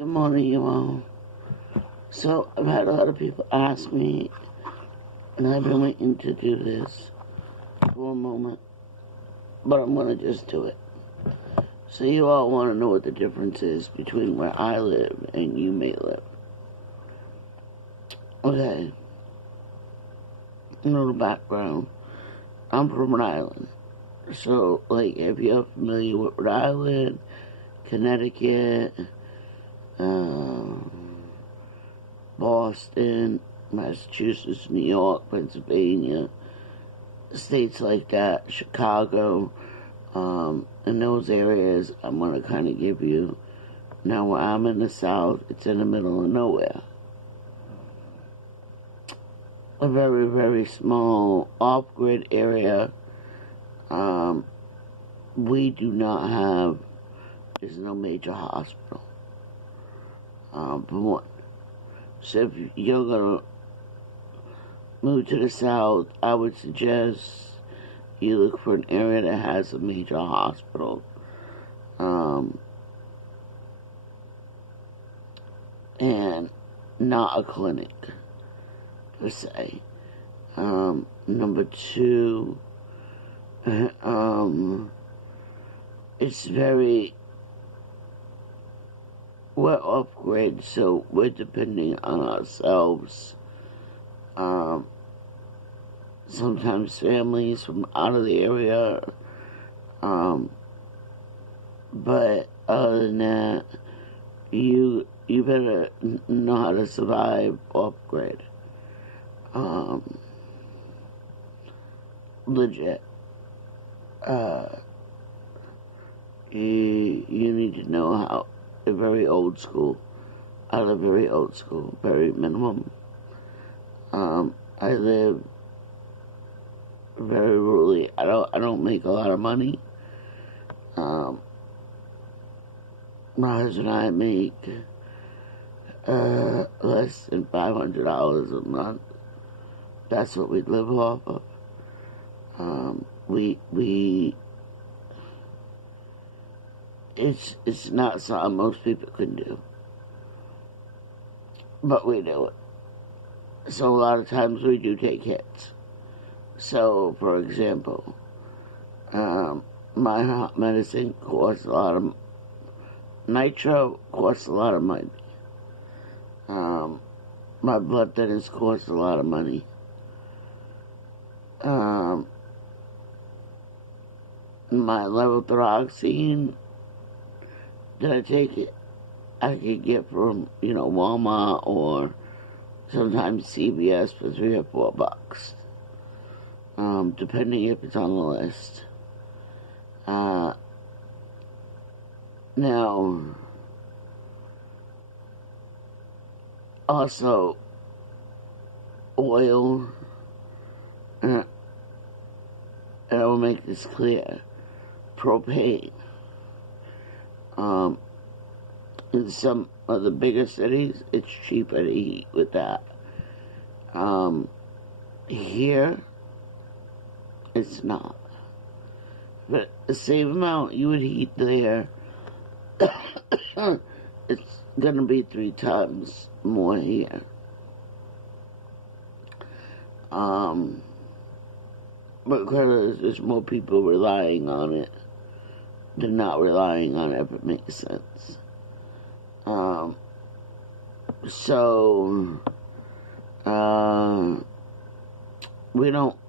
Good morning, you all. So, I've had a lot of people ask me, and I've been waiting to do this for a moment, but I'm going to just do it. So, you all want to know what the difference is between where I live and you may live. Okay. A little background. I'm from Rhode Island. So, like, if you're familiar with Rhode Island, Connecticut, Boston, Massachusetts, New York, Pennsylvania, states like that, Chicago, in those areas, I'm going to kind of give you. Now, where I'm in the South, it's in the middle of nowhere. A very, very small off-grid area. We do not have, there's no major hospital, for one. So if you're going to move to the South, I would suggest you look for an area that has a major hospital. And not a clinic, per se. Number two, it's very, we're off-grid, so we're depending on ourselves. Sometimes families from out of the area, but other than that, you better know how to survive off-grid. Legit. You need to know how, very old school, very minimum. I live very rurally. I don't make a lot of money. My husband and I make less than $500 a month. That's what we live off of. It's not something most people can do, but we do it. So a lot of times we do take hits. So, for example, my hot medicine costs a lot of, nitro costs a lot of money. My blood thinners cost a lot of money. My levothyroxine that I take it, I could get from, Walmart or sometimes CVS for $3 or $4, depending if it's on the list. Now, also, oil, and I will make this clear, propane. In some of the bigger cities, it's cheaper to heat with that. Here, it's not. But the same amount you would heat there, it's going to be 3 times more here. Because there's more people relying on it than not relying on it, if it makes sense.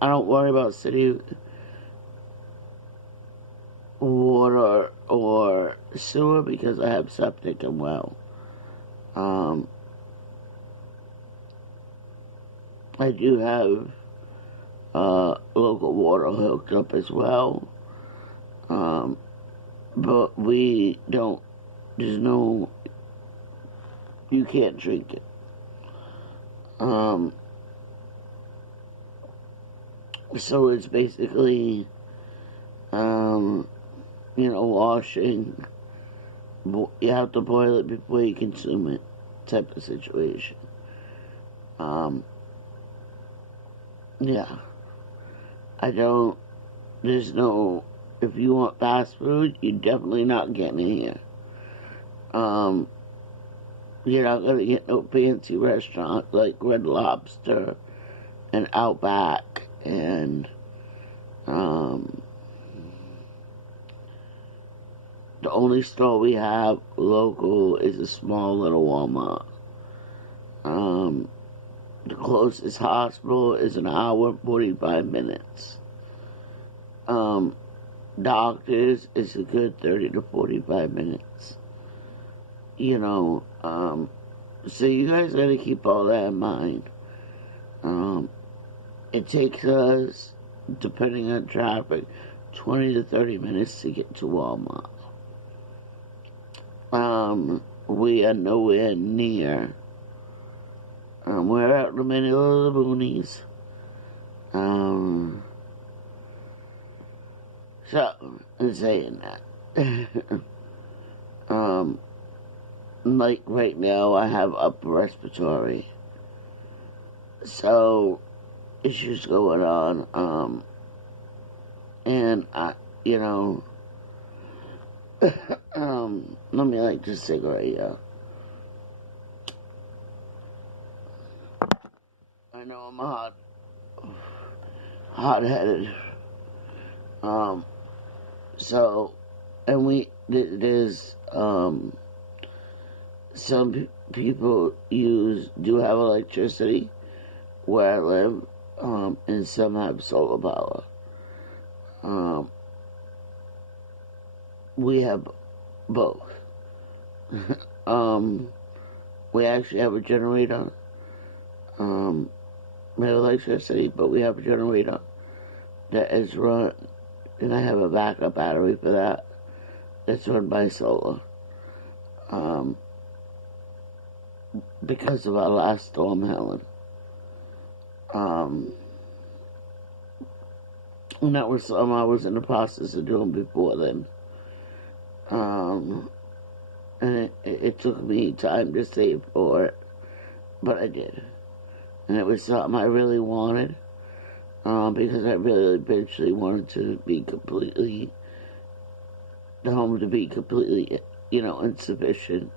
I don't worry about city water or sewer because I have septic and well. I do have local water hooked up as well. But we don't, you can't drink it. So it's basically, washing. You have to boil it before you consume it, type of situation. Yeah. If you want fast food, you're definitely not getting it here. You're not gonna get no fancy restaurant like Red Lobster and Outback and the only store we have local is a small little Walmart. The closest hospital is an hour and 45 minutes. Doctors is a good 30 to 45 minutes. So you guys gotta keep all that in mind. It takes us, depending on traffic, 20 to 30 minutes to get to Walmart. We are nowhere near. We're out in the middle of the boonies. So, in saying that, like right now I have upper respiratory. So, issues going on, and let me light this cigarette here. I know I'm hot-headed. So, and there's, some people do have electricity where I live, and some have solar power. We have both. We actually have a generator. We have electricity, but we have a generator that is run, and I have a backup battery for that. That's run by solar. Because of our last storm, Helen. And that was something I was in the process of doing before then. And it took me time to save for it, but I did. And it was something I really wanted, because I really eventually wanted to be completely, the home to be completely, insufficient,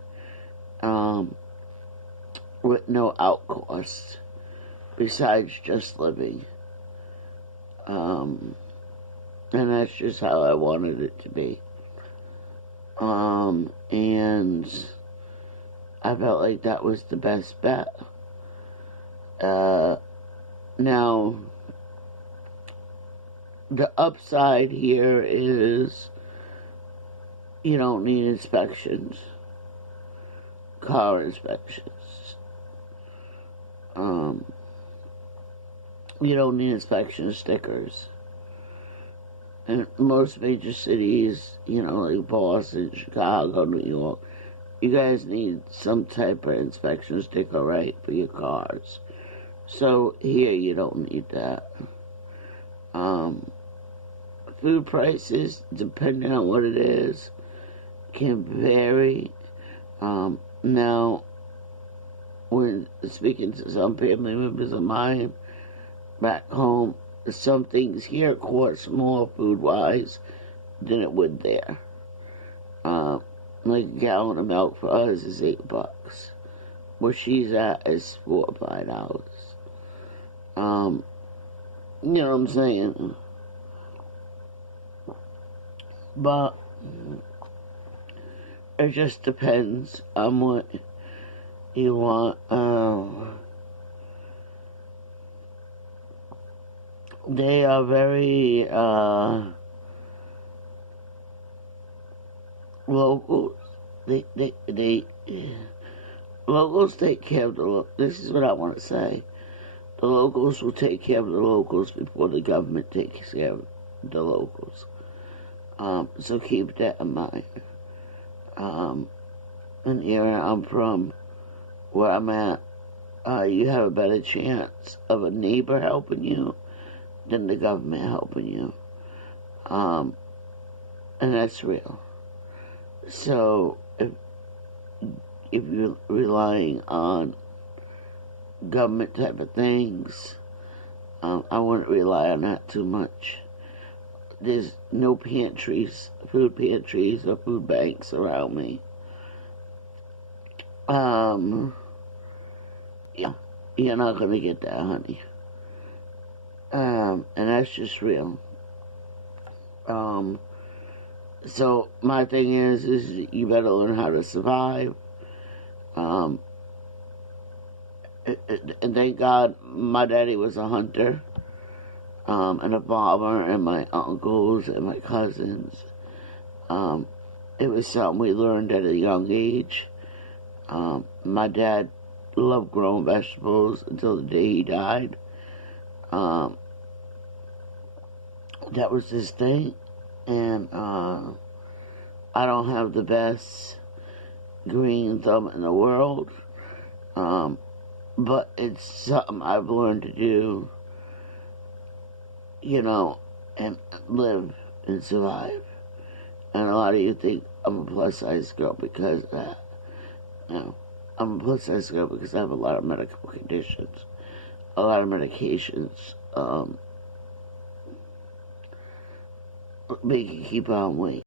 with no outcost besides just living. And that's just how I wanted it to be. And I felt like that was the best bet. Now, the upside here is you don't need inspections, car inspections. You don't need inspection stickers. In most major cities, like Boston, Chicago, New York, you guys need some type of inspection sticker, right, for your cars. So here you don't need that. Food prices, depending on what it is, can vary. Now, when speaking to some family members of mine back home, some things here cost more food-wise than it would there. Like a gallon of milk for us is $8. Where she's at is $4 or $5. You know what I'm saying? But it just depends on what you want. They are very local. They locals take care of this is what I want to say. The locals will take care of the locals before the government takes care of the locals. So keep that in mind. And here I'm from, where I'm at, you have a better chance of a neighbor helping you than the government helping you. And that's real. So if you're relying on government type of things, I wouldn't rely on that too much. There's no pantries, food pantries or food banks around me. Um, yeah, you're not gonna get that, honey. And that's just real. Um, so my thing is you better learn how to survive. Um, and thank God my daddy was a hunter, and a farmer, and my uncles and my cousins. It was something we learned at a young age. My dad loved growing vegetables until the day he died. That was his thing, and I don't have the best green thumb in the world, but it's something I've learned to do, and live and survive. And a lot of you think I'm a plus-size girl because of that. No, I'm a plus-size girl because I have a lot of medical conditions, a lot of medications, make you keep on weight.